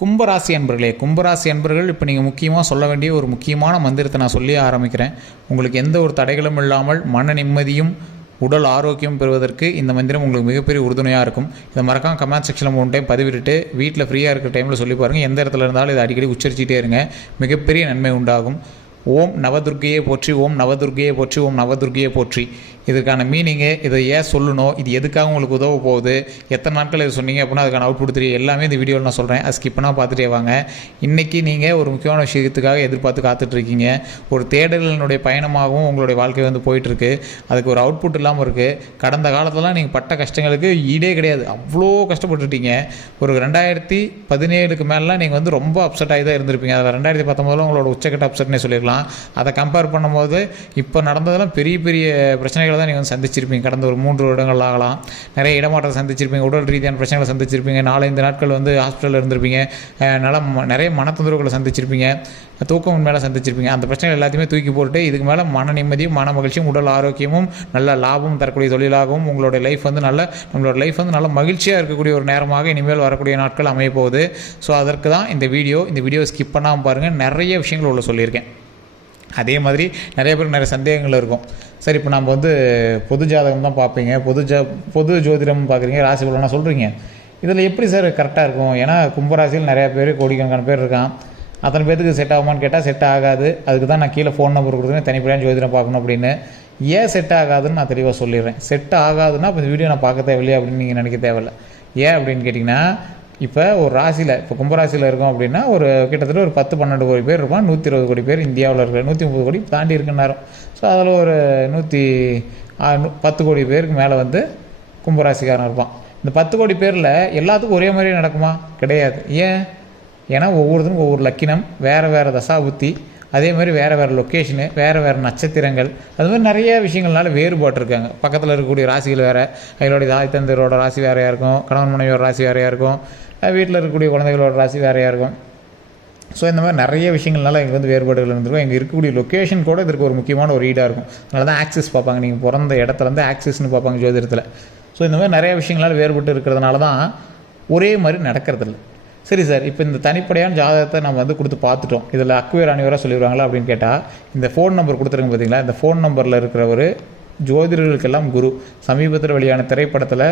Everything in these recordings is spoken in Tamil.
கும்பராசி அன்பர்களே, கும்பராசி அன்பர்கள் இப்போ நீங்கள் முக்கியமாக சொல்ல வேண்டிய ஒரு முக்கியமான மந்திரத்தை நான் சொல்லி ஆரம்பிக்கிறேன். உங்களுக்கு எந்த ஒரு தடைகளும் இல்லாமல் மன நிம்மதியும் உடல் ஆரோக்கியம் பெறுவதற்கு இந்த மந்திரம் உங்களுக்கு மிகப்பெரிய உறுதுணையாக இருக்கும். இதை மறக்காம கமெண்ட் செக்ஷனில் 3 டைம் பதிவிட்டு வீட்டில் ஃப்ரீயாக இருக்கிற டைமில் சொல்லி பாருங்கள். எந்த இடத்துல இருந்தாலும் இதை அடிக்கடி உச்சரிச்சிட்டே இருங்க, மிகப்பெரிய நன்மை உண்டாகும். ஓம் நவதுர்க்கையே போற்றி, ஓம் நவதுர்க்கையே போற்றி, ஓம் நவதுர்க்கையே போற்றி. இதுக்கான மீனிங்கு, இதை ஏன் சொல்லணும், இது எதுக்காக உங்களுக்கு உதவ போகுது, எத்தனை நாட்கள் இது சொன்னீங்க அப்படின்னா அதுக்கான அவுட்புட் தெரியும், எல்லாமே இந்த வீடியோவில் நான் சொல்கிறேன். அது ஸ்கிப் பண்ணால் பார்த்துட்டே வாங்க. இன்றைக்கி நீங்கள் ஒரு முக்கியமான விஷயத்துக்காக எதிர்பார்த்து காத்துட்ருக்கீங்க. ஒரு தேடலினுடைய பயணமாகவும் உங்களுடைய வாழ்க்கை வந்து போயிட்டுருக்கு. அதுக்கு ஒரு அவுட்புட் இல்லாமல் இருக்குது. கடந்த காலத்திலலாம் நீங்கள் பட்ட கஷ்டங்களுக்கு ஈடே கிடையாது, அவ்வளோ கஷ்டப்பட்டுட்டீங்க. ஒரு 2017க்கு மேலாம் நீங்கள் வந்து ரொம்ப அப்செட் ஆகி தான் இருந்திருப்பீங்க. அதில் 2019 உங்களோட உச்சக்கட்ட அப்செட்னே சொல்லிடலாம். அதை கம்பேர் பண்ணும்போது இப்போ நடந்ததெல்லாம் பெரிய பெரிய பிரச்சனைகளை தான் நீங்கள் வந்து சந்திச்சிருப்பீங்க. கடந்த ஒரு 3 வருடங்கள் ஆகலாம். நிறைய இடமாற்றத்தை சந்திச்சிருப்பீங்க, உடல் ரீதியான பிரச்சனைகளை சந்திச்சிருப்பீங்க, 4-5 நாட்கள் வந்து ஹாஸ்பிட்டலில் இருந்திருப்பீங்க, நிறைய மனத்தொந்தரவுகளை சந்திச்சிருப்பீங்க, தூக்கம் மேலே சந்திச்சிருப்பீங்க. அந்த பிரச்சனைகள் எல்லாத்தையுமே தூக்கி போட்டு இதுக்கு மேலே மன நிம்மதியும் மன மகிழ்ச்சியும் உடல் ஆரோக்கியமும் நல்ல லாபம் தரக்கூடிய தொழிலாகவும் உங்களோட லைஃப் வந்து நம்மளோட லைஃப் வந்து நல்ல மகிழ்ச்சியாக இருக்கக்கூடிய ஒரு நேரமாக இனிமேல் வரக்கூடிய நாட்கள் அமைய போகுது. ஸோ அதற்கு தான் இந்த வீடியோ ஸ்கிப் பண்ணாமல் பாருங்கள். நிறைய விஷயங்கள் உள்ள சொல்லியிருக்கேன். அதே மாதிரி நிறைய பேருக்கு நிறைய சந்தேகங்கள் இருக்கும். சரி, இப்போ நம்ம வந்து பொது ஜாதகம் தான் பார்ப்பீங்க, பொது ஜோதிடம் பார்க்குறீங்க, ராசி பலனா சொல்கிறீங்க. இதில் எப்படி சார் கரெக்டாக இருக்கும்? ஏன்னா கும்பராசியில் நிறையா பேர், கோடிக்கணக்கான பேர் இருக்கான். அத்தனை பேருக்கு செட் ஆகுமான்னு கேட்டால் செட் ஆகாது. அதுக்கு தான் நான் கீழே ஃபோன் நம்பர் கொடுக்குறேன், தனிப்படையான ஜோதிடம் பார்க்கணும் அப்படின்னு. ஏன் செட் ஆகாதுன்னு நான் தெளிவாக சொல்லிடுறேன். செட் ஆகாதுன்னா இப்போ இந்த வீடியோ நான் பார்க்க தேவையில்லையா அப்படின்னு நீங்கள் நினைக்க தேவையில்லை. ஏன் அப்படின்னு கேட்டிங்கன்னா, இப்போ ஒரு ராசியில், இப்போ கும்பராசியில் இருக்கோம் அப்படின்னா ஒரு கிட்டத்தட்ட ஒரு 10-12 கோடி பேர் இருப்பான். 120 கோடி பேர் இந்தியாவில் இருக்கிற, 130 கோடி தாண்டி இருக்குன்னாரும். ஸோ அதில் ஒரு 110 கோடி பேருக்கு மேலே வந்து கும்பராசிக்காரன் இருப்பான். இந்த 10 கோடி பேரில் எல்லாத்துக்கும் ஒரே மாதிரியே நடக்குமா? கிடையாது. ஏன்னா ஒவ்வொருத்தருக்கும் ஒவ்வொரு லக்கினம், வேறு வேறு தசாபுத்தி, அதே மாதிரி வேறு லொக்கேஷனு, வேறு நட்சத்திரங்கள், அது மாதிரி நிறைய விஷயங்கள்னால வேறுபாட்டு இருக்காங்க. பக்கத்தில் இருக்கக்கூடிய ராசிகள் வேறு, அவங்களுடைய தாய் தந்தையரோட ராசி வேறையாக இருக்கும், கணவன் மனைவியோட ராசி வேறையாக இருக்கும், வீட்டில் இருக்கக்கூடிய குழந்தைகளோட ராசி வேறையாக இருக்கும். ஸோ இந்த மாதிரி நிறைய விஷயங்கள்னால இங்கே வந்து வேறுபாடுகள் இருந்திருக்கும். இங்கே இருக்கக்கூடிய லொக்கேஷன் கூட இதற்கு ஒரு முக்கியமான ஒரு ஈடாக இருக்கும். அதனால தான் ஆக்சிஸ் பார்ப்பாங்க. நீங்கள் பிறந்த இடத்துலேருந்து ஆக்சிஸ்னு பார்ப்பாங்க ஜோதிடத்தில். ஸோ இந்த மாதிரி நிறைய விஷயங்களால் வேறுபட்டு இருக்கிறதுனால தான் ஒரே மாதிரி நடக்கிறதில்ல. சரி சார், இப்போ இந்த தனிப்படையான ஜாதகத்தை நம்ம வந்து கொடுத்து பார்த்துட்டோம். இதில் அக்வேர் அணிவராக சொல்லிடுவாங்களா அப்படின்னு கேட்டால், இந்த ஃபோன் நம்பர் கொடுத்துருங்க பார்த்தீங்களா, இந்த ஃபோன் நம்பரில் இருக்கிற ஒரு ஜோதிடர்களுக்கெல்லாம் குரு. சமீபத்தில் வெளியான திரைப்படத்தில்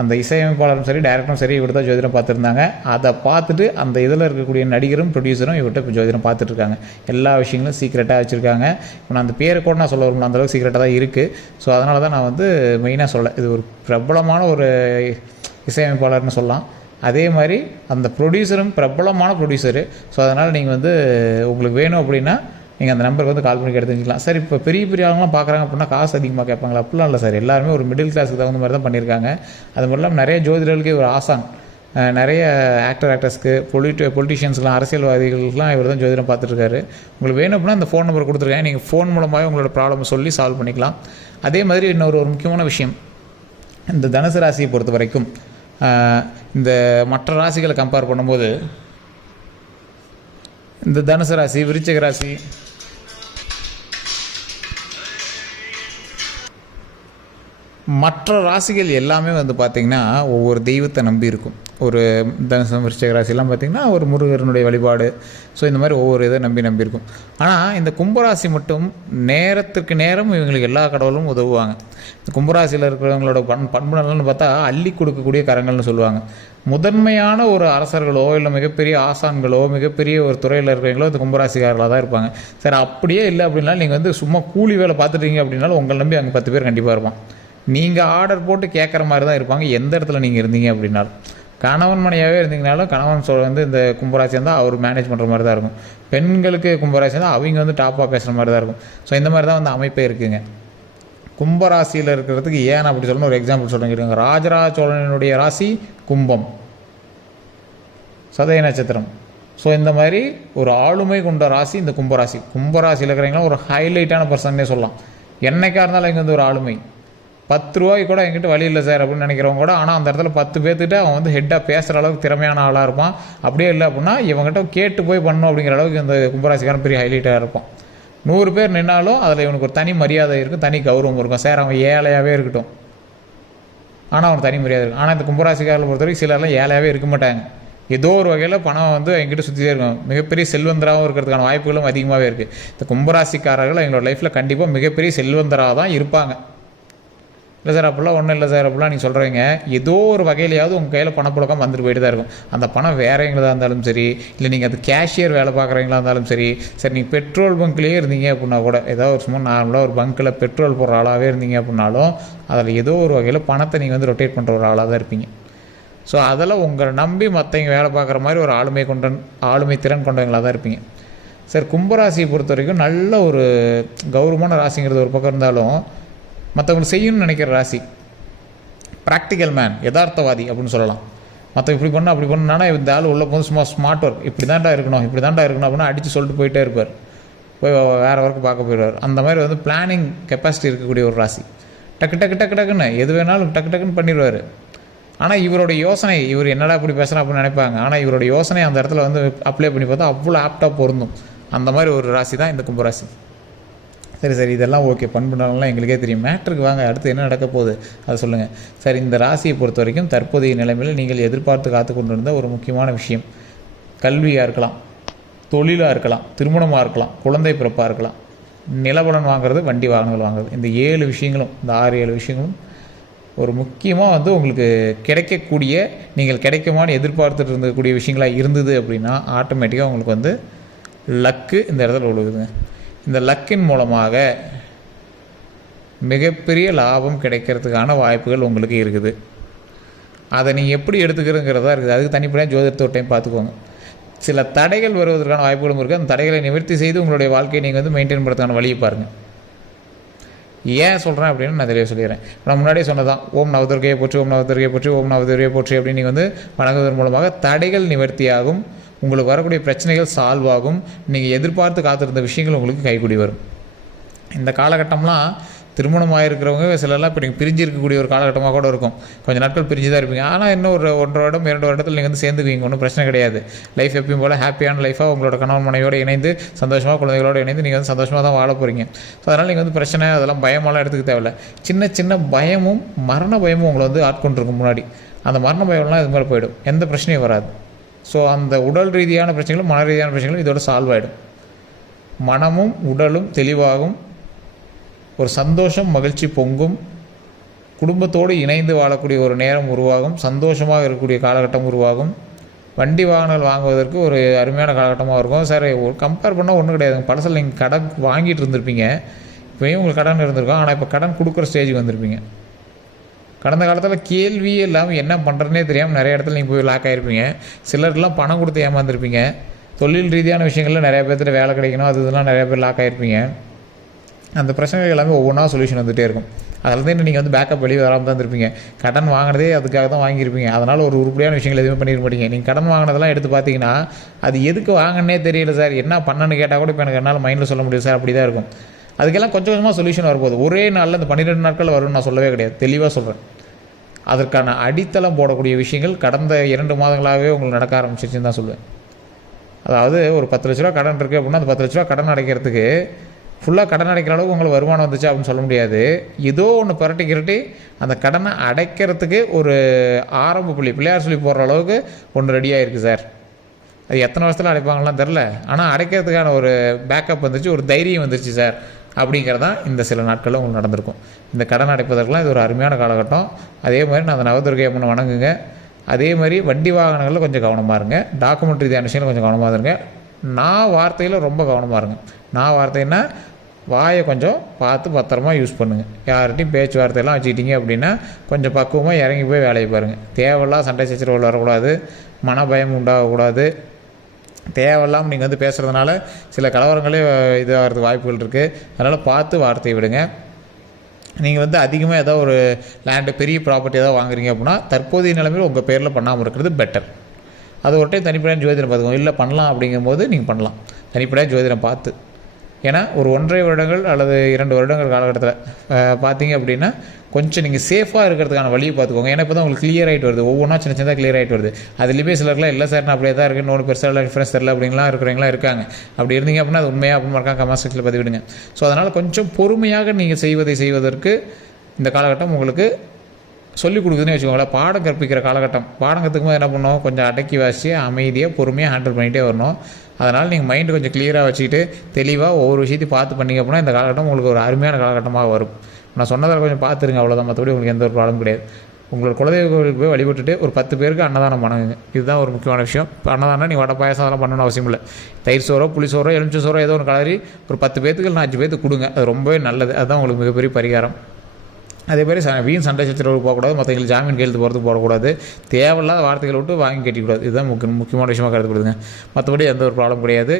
அந்த இசையமைப்பாளரும் சரி, டைரக்டரும் சரி, இவர் தான் ஜோதிடம் பார்த்துருந்தாங்க. அதை பார்த்துட்டு அந்த இதில் இருக்கக்கூடிய நடிகரும் ப்ரொடியூசரும் இவர்கிட்ட இப்போ ஜோதிடம் பார்த்துட்ருக்காங்க. எல்லா விஷயங்களும் சீக்ரெட்டாக வச்சுருக்காங்க. இப்போ நான் அந்த பேரை கூட நான் சொல்ல வரும்ல, அந்தளவுக்கு சீக்ரெட்டாக தான் இருக்குது. ஸோ அதனால தான் நான் வந்து மெயினாக சொல்ல, இது ஒரு பிரபலமான ஒரு இசையமைப்பாளர்னு சொல்லலாம். அதே மாதிரி அந்த ப்ரொடியூசரும் பிரபலமான ப்ரொடியூசரு. ஸோ அதனால் நீங்கள் வந்து உங்களுக்கு வேணும் அப்படின்னா நீங்கள் அந்த நம்பருக்கு வந்து கால் பண்ணி எடுத்துக்கலாம். சார், இப்போ பெரிய ஆளுங்களாம் பார்க்குறாங்க அப்படின்னா காசு அதிகமாக கேட்பாங்களா? அப்படிலாம் இல்லை சார். எல்லாருமே ஒரு மிடில் கிளாஸுக்கு தகுந்த மாதிரி தான் பண்ணியிருக்காங்க. அது மட்டும் இல்லாமல் நிறைய ஜோதிடர்களுக்கே ஒரு ஆசான், நிறைய ஆக்டர்ஸ்க்கு, பொலிட்டிஷியன்ஸ்லாம், அரசியல்வாதிகளுக்கெலாம் இவர் தான் ஜோதிடம் பார்த்துட்ருக்காரு. உங்களுக்கு வேணும் அப்படின்னா இந்த ஃபோன் நம்பர் கொடுத்துருக்கேன், நீங்கள் ஃபோன் மூலமாகவே உங்களோட ப்ராப்ளம் சொல்லி சால்வ் பண்ணிக்கலாம். அதே மாதிரி இன்னொரு முக்கியமான விஷயம், இந்த தனுசு ராசியை பொறுத்த வரைக்கும் இந்த மற்ற ராசிகளை கம்பேர் பண்ணும்போது இந்த தனுசு ராசி, விருச்சிக ராசி, மற்ற ராசிகள் எல்லாமே வந்து பார்த்திங்கன்னா ஒவ்வொரு தெய்வத்தை நம்பி இருக்கும். ஒரு தனுசு விருச்சிக ராசிலாம் பார்த்திங்கன்னா ஒரு முருகனுடைய வழிபாடு. ஸோ இந்த மாதிரி ஒவ்வொரு இதை நம்பியிருக்கும். ஆனால் இந்த கும்பராசி மட்டும் நேரத்துக்கு நேரம் இவங்களுக்கு எல்லா கடவுளும் உதவுவாங்க. இந்த கும்பராசியில் இருக்கிறவங்களோட பண்புனல்னு பார்த்தா அள்ளி கொடுக்கக்கூடிய கரங்கள்னு சொல்லுவாங்க. முதன்மையான ஒரு அரசர்களோ இல்லை மிகப்பெரிய ஆசான்களோ மிகப்பெரிய ஒரு துறையில் இருக்கிறவங்களோ இந்த கும்பராசிக்காரர்களாக தான் இருப்பாங்க. சரி, அப்படியே இல்லை அப்படின்னா நீங்கள் வந்து சும்மா கூலி வேலை பார்த்துட்டீங்க அப்படின்னாலும் உங்களை நம்பி அங்கே 10 பேர் கண்டிப்பாக இருப்பான். நீங்கள் ஆர்டர் போட்டு கேட்குற மாதிரி தான் இருப்பாங்க எந்த இடத்துல நீங்கள் இருந்தீங்க அப்படின்னாலும். கணவன் மனையாகவே இருந்தீங்கனாலும் கணவன் வந்து இந்த கும்பராசி இருந்தால் அவர் மேனேஜ் பண்ணுற மாதிரி தான் இருக்கும். பெண்களுக்கு கும்பராசி இருந்தால் அவங்க வந்து டாப்பாக பேசுகிற மாதிரி தான் இருக்கும். ஸோ இந்த மாதிரி தான் வந்து அமைப்பே இருக்குங்க. கும்பராசியில் இருக்கிறதுக்கு ஏன் அப்படி சொல்லணும், ஒரு எக்ஸாம்பிள் சொல்லுங்க. ராஜராஜ சோழனுடைய ராசி கும்பம், சதய நட்சத்திரம். ஸோ இந்த மாதிரி ஒரு ஆளுமை கொண்ட ராசி இந்த கும்பராசி. கும்பராசியில் இருக்கிறவங்களாம் ஒரு ஹைலைட்டான பர்சன்னே சொல்லலாம். என்னைக்காக இருந்தாலும் இங்கே வந்து ஒரு ஆளுமை. 10 ரூபாய்க்கு கூட என்கிட்ட வழி இல்லை சார் அப்படின்னு நினைக்கிறவங்க கூட, ஆனால் அந்த இடத்துல 10 பேர்த்துக்கிட்ட அவன் வந்து ஹெட்டாக பேசுகிற அளவுக்கு திறமையான ஆளாக இருப்பான். அப்படியே இல்லை அப்படின்னா இவங்ககிட்ட கேட்டு போய் பண்ணணும் அப்படிங்கிற அளவுக்கு இந்த கும்பராசிக்காரன் பெரிய ஹைலைட்டாக இருப்பான். 100 பேர் நின்னாலும் அதில் இவனுக்கு ஒரு தனி மரியாதை இருக்கும், தனி கௌரவம் இருக்கும். சார் அவன் ஏழையாகவே இருக்கட்டும், ஆனால் அவனுக்கு தனி மரியாதை இருக்கும். ஆனால் இந்த கும்பராசிக்காரில் பொறுத்த வரைக்கும் சிலர்லாம் ஏழையாகவே இருக்க மாட்டாங்க. ஏதோ ஒரு வகையில் பணம் வந்து எங்கிட்ட சுற்றிட்டே இருக்கும். மிகப்பெரிய செல்வந்தராகவும் இருக்கிறதுக்கான வாய்ப்புகளும் அதிகமாகவே இருக்குது. இந்த கும்பராசிக்காரர்கள் எங்களோட லைஃப்பில் கண்டிப்பாக மிகப்பெரிய செல்வந்தராக தான் இருப்பாங்க. இல்லை சார் அப்படிலாம் ஒன்றும் இல்லை சார் அப்படிலாம் நீங்கள் சொல்கிறீங்க. ஏதோ ஒரு வகையிலையாவது உங்கள் கையில் பணப்புழக்கம் வந்துட்டு போயிட்டு தான் இருக்கும். அந்த பணம் வேறவங்களதாக இருந்தாலும் சரி, இல்லை நீங்கள் அது கேஷியர் வேலை பார்க்குறவங்களா இருந்தாலும் சரி, சரி நீங்கள் பெட்ரோல் பங்க்லேயே இருந்தீங்க அப்படின்னா கூட, ஏதாவது ஒரு சும்மா நார்மலாக ஒரு பங்க்கில் பெட்ரோல் போடுற ஆளாகவே இருந்தீங்க அப்படின்னாலும் அதில் ஏதோ ஒரு வகையில் பணத்தை நீங்கள் வந்து ரொட்டேட் பண்ணுற ஒரு ஆளாக தான் இருப்பீங்க. ஸோ அதில் உங்களை நம்பி மற்றவங்க வேலை பார்க்குற மாதிரி ஒரு ஆளுமை திறன் கொண்டவங்களாக தான் இருப்பீங்க. சார் கும்பராசியை பொறுத்த வரைக்கும் நல்ல ஒரு கௌரவமான ராசிங்கிறது ஒரு பக்கம் இருந்தாலும், மற்றவங்களுக்கு செய்யணும்னு நினைக்கிற ராசி. ப்ராக்டிக்கல் மேன், யதார்த்தவாதி அப்படின்னு சொல்லலாம். மற்ற இப்படி பண்ணால் அப்படி பண்ணானா இந்த ஆள் உள்ள போது சும்மா ஸ்மார்ட் ஒர்க், இப்படி தான்டா இருக்கணும் அப்படின்னு அடித்து சொல்லிட்டு போயிட்டே இருப்பார். போய் வேறு ஒர்க்கு பார்க்க போயிடுவார். அந்த மாதிரி வந்து பிளானிங் கெப்பாசிட்டி இருக்கக்கூடிய ஒரு ராசி. டக்குன்னு எது வேணாலும் டக்குன்னு பண்ணிடுவார். ஆனால் இவருடைய யோசனை, இவர் என்னடா இப்படி பேசுகிறா அப்படின்னு நினைப்பாங்க. ஆனால் இவருடைய யோசனை அந்த இடத்துல வந்து அப்ளை பண்ணி பார்த்தா அவ்வளோ ஆப்டாக பொருந்தும். அந்த மாதிரி ஒரு ராசி தான் இந்த கும்பராசி. சரி இதெல்லாம் ஓகே, பண்புனாலாம் எங்களுக்கே தெரியும். மேட்ருக்கு வாங்க, அடுத்து என்ன நடக்க போகுது அதை சொல்லுங்கள். சார் இந்த ராசியை பொறுத்த வரைக்கும் தற்போதைய நிலைமையில் நீங்கள் எதிர்பார்த்து காத்து கொண்டு இருந்த ஒரு முக்கியமான விஷயம், கல்வியாக இருக்கலாம், தொழிலாக இருக்கலாம், திருமணமாக இருக்கலாம், குழந்தை பிறப்பாக இருக்கலாம், நிலபலன் வாங்குறது, வண்டி வாகனங்கள் வாங்குறது, இந்த 7 விஷயங்களும், இந்த 6-7 விஷயங்களும் ஒரு முக்கியமாக வந்து உங்களுக்கு கிடைக்கக்கூடிய, நீங்கள் கிடைக்குமான்னு எதிர்பார்த்துட்டு இருந்தக்கூடிய விஷயங்களாக இருந்தது அப்படின்னா ஆட்டோமேட்டிக்காக உங்களுக்கு வந்து லக்கு இந்த இடத்துல விழுகுதுங்க. இந்த லக்கின் மூலமாக மிகப்பெரிய லாபம் கிடைக்கிறதுக்கான வாய்ப்புகள் உங்களுக்கு இருக்குது. அதை நீங்கள் எப்படி எடுத்துக்கிறதுங்கிறதா இருக்குது. அதுக்கு தனிப்படையாக ஜோதிடத்தை ஒரு டைம் பார்த்துக்கோங்க. சில தடைகள் வருவதற்கான வாய்ப்புகளும் இருக்குது. அந்த தடைகளை நிவர்த்தி செய்து உங்களுடைய வாழ்க்கையை நீங்கள் வந்து மெயின்டைன் பண்ணுறதுக்கான வழியை பாருங்கள். ஏன் சொல்கிறேன் அப்படின்னு நான் தெளிவாக சொல்லிடுறேன். நான் முன்னாடியே சொன்னதான், ஓம் நவதுர்கையை போற்றி, ஓம் நவதுர்கையை போற்றி, ஓம் நவதுர்கையை போற்றி அப்படின்னு நீங்கள் வந்து வணங்குவதன் மூலமாக தடைகள் நிவர்த்தியாகும், உங்களுக்கு வரக்கூடிய பிரச்சனைகள் சால்வ் ஆகும், நீங்கள் எதிர்பார்த்து காத்திருந்த விஷயங்கள் உங்களுக்கு கைகூடி வரும். இந்த காலகட்டம்லாம் திருமணமாக இருக்கிறவங்க சிலர்லாம் இப்போ நீங்கள் பிரிஞ்சு இருக்கக்கூடிய ஒரு காலகட்டமாக கூட இருக்கும். கொஞ்சம் நாட்கள் பிரிஞ்சு தான் இருப்பீங்க. ஆனால் இன்னும் ஒரு 1.5 வருடம் 2 வருடத்தில் நீங்கள் வந்து சேர்ந்துக்குவீங்க, ஒன்றும் பிரச்சனை கிடையாது. லைஃப் எப்பயும் போல் ஹாப்பியான லைஃபாக உங்களோட கணவன் மனைவியோடு இணைந்து சந்தோஷமாக குழந்தைகளோடு இணைந்து நீங்கள் வந்து சந்தோஷமாக தான் வாழ போகிறீங்க. ஸோ அதனால் நீங்கள் வந்து பிரச்சனை அதெல்லாம் பயமெல்லாம் எடுத்துக்க தேவையில்லை. சின்ன பயமும் மரண பயமும் உங்களை வந்து ஆட்கொண்டிருக்கும் முன்னாடி. அந்த மரண பயம்லாம் இது மேலே போயிடும், எந்த பிரச்சனையும் வராது. ஸோ அந்த உடல் ரீதியான பிரச்சனைகளும் மன ரீதியான பிரச்சனைகளும் இதோட சால்வ் ஆகிடும். மனமும் உடலும் தெளிவாகும், ஒரு சந்தோஷம் மகிழ்ச்சி பொங்கும், குடும்பத்தோடு இணைந்து வாழக்கூடிய ஒரு நேரம் உருவாகும், சந்தோஷமாக இருக்கக்கூடிய காலகட்டம் உருவாகும். வண்டி வாகனங்கள் வாங்குவதற்கு ஒரு அருமையான காலகட்டமாக இருக்கும். சார் ஒரு கம்பேர் பண்ணால் ஒன்றும் கிடையாது. பழசில் நீங்கள் கடன் வாங்கிட்டு இருந்திருப்பீங்க, இப்போயும் உங்களுக்கு கடன் இருந்திருக்கும். ஆனால் இப்போ கடன் கொடுக்குற ஸ்டேஜுக்கு வந்திருப்பீங்க. கடந்த காலத்தில் கேள்வியே இல்லாமல் என்ன பண்ணுறதுனே தெரியாமல் நிறைய இடத்துல நீங்கள் போய் லாக் ஆகிருப்பீங்க. சிலருக்கெல்லாம் பணம் கொடுத்து ஏமாந்துருப்பீங்க. தொழில் ரீதியான விஷயங்களில் நிறைய பேர்த்துட்டு வேலை கிடைக்கணும், அது இதெல்லாம் நிறைய பேர் லாக் ஆகிருப்பீங்க. அந்த பிரச்சனைகள் எல்லாமே ஒவ்வொன்றா சொல்யூஷன் வந்துகிட்டே இருக்கும். அதில் தான் நீங்கள் வந்து பேக்கப் வெளியே வராமல் தான் இருப்பீங்க. கடன் வாங்கினதே அதுக்காக தான் வாங்கியிருப்பீங்க. அதனால் ஒரு உருப்படியான விஷயங்கள் எதுவுமே பண்ணிட மாட்டீங்க. நீங்கள் கடன் வாங்கினதெல்லாம் எடுத்து பார்த்தீங்கன்னா அது எதுக்கு வாங்கினே தெரியல சார், என்ன பண்ணணுன்னு கேட்டால் கூட இப்போ எனக்கு என்னால் மைண்டில் சொல்ல முடியும் சார், அப்படி தான் இருக்கும். அதுக்கெல்லாம் கொஞ்சம் கொஞ்சமாக சொல்யூஷன் வரும்போது ஒரே நாளில் இந்த 12 நாட்கள் வரும்னு நான் சொல்லவே கிடையாது, தெளிவாக சொல்கிறேன். அதற்கான அடித்தளம் போடக்கூடிய விஷயங்கள் கடந்த 2 மாதங்களாகவே உங்களுக்கு நடக்க ஆரம்பிச்சிருச்சுன்னு தான் சொல்லுவேன். அதாவது ஒரு 10 லட்ச ரூபா கடன் இருக்குது அப்படின்னா அந்த 10 லட்ச ரூபா கடன் அடைக்கிறதுக்கு ஃபுல்லாக கடன் அடைக்கிற அளவுக்கு உங்களுக்கு வருமானம் வந்துச்சு அப்படின்னு சொல்ல முடியாது. ஏதோ ஒன்று புரட்டி அந்த கடனை அடைக்கிறதுக்கு ஒரு ஆரம்ப புள்ளி, பிள்ளையார் சொல்லி போடுற அளவுக்கு ஒன்று ரெடியாக இருக்குது சார். அது எத்தனை வருஷத்தில் அடைப்பாங்கலாம் தெரில, ஆனால் அடைக்கிறதுக்கான ஒரு பேக்கப் வந்துச்சு, ஒரு தைரியம் வந்துருச்சு சார் அப்படிங்கிறதான் இந்த சில நாட்களில் உங்களுக்கு நடந்திருக்கும். இந்த கடன் அடைப்பதற்கெலாம் இது ஒரு அருமையான காலகட்டம். அதே மாதிரி நான் அந்த நவதுர்கை அம்மனை வணங்குங்க. அதே மாதிரி வண்டி வாகனங்களில் கொஞ்சம் கவனமாக இருங்க, டாக்குமெண்ட் ரீதியான விஷயங்கள் கொஞ்சம் கவனமாக இருங்க. நான் வார்த்தையில் ரொம்ப கவனமாக இருங்க. நான் வார்த்தைன்னா வாயை கொஞ்சம் பார்த்து பத்திரமா யூஸ் பண்ணுங்கள். யார்கிட்டையும் பேச்சுவார்த்தையெல்லாம் வச்சுக்கிட்டீங்க அப்படின்னா கொஞ்சம் பக்குவமாக இறங்கி போய் வேலையை பாருங்கள். தேவையில்லாம் சண்டை சச்சரவுகள் வரக்கூடாது, மனபயம் உண்டாகக்கூடாது. தேவையில்லாமல் நீங்கள் வந்து பேசுகிறதுனால சில கலவரங்களே இதாகிறதுக்கு வாய்ப்புகள் இருக்குது. அதனால் பார்த்து வார்த்தையை விடுங்க. நீங்கள் வந்து அதிகமாக ஏதோ ஒரு லேண்டு பெரிய ப்ராப்பர்ட்டி ஏதாவது வாங்குறீங்க அப்படின்னா தற்போதைய நிலைமையில் உங்கள் பேரில் பண்ணாமல் இருக்கிறது பெட்டர். அது ஒரு டைம் தனிப்படையாக ஜோதிடம் பார்த்துக்கோங்க. இல்லை பண்ணலாம் அப்படிங்கும்போது நீங்கள் பண்ணலாம் தனிப்படையாக ஜோதிடம் பார்த்து. ஏன்னா ஒரு 1.5 வருடங்கள் அல்லது 2 வருடங்கள் காலகட்டத்தில் பார்த்தீங்க அப்படின்னா கொஞ்சம் நீங்கள் சேஃபாக இருக்கிறதுக்கான வழியை பார்த்துக்கோங்க. ஏன்னா இப்போ தான் உங்களுக்கு கிளியர் ஆகிட்டு வருது, ஒவ்வொன்றா சின்னதாக கிளியர் ஆகிட்டு வருது. அதுலேயுமே சிலர்லாம் இல்லை சார் நான் அப்படியே தான் இருக்குது, இன்னொன்று பெருசாக டிஃப்ரென்ஸ் தெரியல அப்படின்லாம் இருக்கிறவங்களாம் இருக்காங்க. அப்படி இருந்தீங்க அப்படின்னா அது உண்மையாக அப்படின்னு மறக்காம கமெண்ட் செக்ஷனில் பதிவிடுங்க. ஸோ அதனால் கொஞ்சம் பொறுமையாக நீங்கள் செய்வதற்கு இந்த காலகட்டம் உங்களுக்கு சொல்லிக் கொடுக்குதுன்னு வச்சுக்கோங்களேன். பாடம் கற்பிக்கிற காலகட்டம். பாடம் கற்றுக்கும்போது என்ன பண்ணணும், கொஞ்சம் அடக்கி வாசி அமைதியாக பொறுமையாக ஹேண்டில் பண்ணிகிட்டே வரணும். அதனால் நீங்கள் மைண்டு கொஞ்சம் கிளியராக வச்சுக்கிட்டு தெளிவாக ஒவ்வொரு விஷயத்தையும் பார்த்து பண்ணிங்க அப்படின்னா இந்த காலகட்டம் உங்களுக்கு ஒரு அருமையான காலகட்டமாக வரும். நான் சொன்னதில் கொஞ்சம் பார்த்துருங்க, அவ்வளோதான். மற்றபடி உங்களுக்கு எந்த ஒரு ப்ராப்ளம் கிடையாது. உங்களோட குலதெய்வ கோவிலுக்கு போய் வழிபட்டுட்டு ஒரு 10 பேருக்கு அன்னதானம் பண்ணுங்க. இதுதான் ஒரு முக்கியமான விஷயம். இப்போ அன்னதானம் நீ வடை பாயசம் அதெல்லாம் பண்ணணும்னு அவசியம் இல்லை. தயிர் சோறோ புளி சோறோ எலுமிச்சை சோறோ ஏதோ ஒன்று கலரி ஒரு 10 பேத்துக்கு இல்லை 5 பேத்துக்கு கொடுங்க. அது ரொம்பவே நல்லது. அதுதான் உங்களுக்கு மிகப்பெரிய பரிகாரம். அதே மாதிரி வீண் சண்டை சச்சரவு போகக்கூடாது. மற்றவங்களுக்கு ஜாமீன் கையெழுத்து போகிறதுக்கு போடக்கூடாது. தேவையில்லாத வார்த்தைகளை விட்டு வாங்கி கட்டிக்கூடாது. இதுதான் முக்கியமான விஷயமாக கருதப்படுதுங்க. மற்றபடி எந்த ஒரு ப்ராப்ளம் கிடையாது.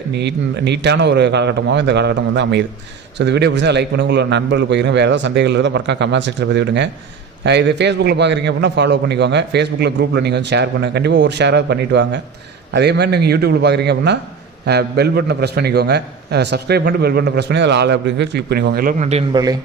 நீட்டான ஒரு காலகட்டமாகவும் இந்த காலகட்டம் வந்து அமையுது. ஸோ இந்த வீடியோ பிடிச்சா லைக் பண்ணுங்கள், உங்களோட நண்பர்கள் போயிருங்க. வேறு ஏதாவது சந்தேகங்கள் இருந்தால் மறக்காம கமெண்ட் செக்ஷனில் பதிவு விடுங்க. இது ஃபேஸ்புக்கில் பார்க்குறீங்க அப்படின்னா ஃபாலோ பண்ணிக்கோங்க. ஃபேஸ்புக்கில் குரூப்பில் நீங்கள் வந்து ஷேர் பண்ணுங்கள். கண்டிப்பாக ஒரு ஷேராக பண்ணிவிட்டு வாங்க. அதே மாதிரி நீங்கள் யூடியூப்பில் பார்க்குறீங்க அப்படின்னா பெல் பட்டனை ப்ரெஸ் பண்ணிக்கோங்க. சப்ஸ்கிரைப் பண்ணிட்டு பெல் பட்டனை ப்ரெஸ் பண்ணி அதில் ஆல் அப்படிங்கிற கிளிக் பண்ணிக்கோங்க. எல்லோருக்கும் நன்றி நண்பர்களே.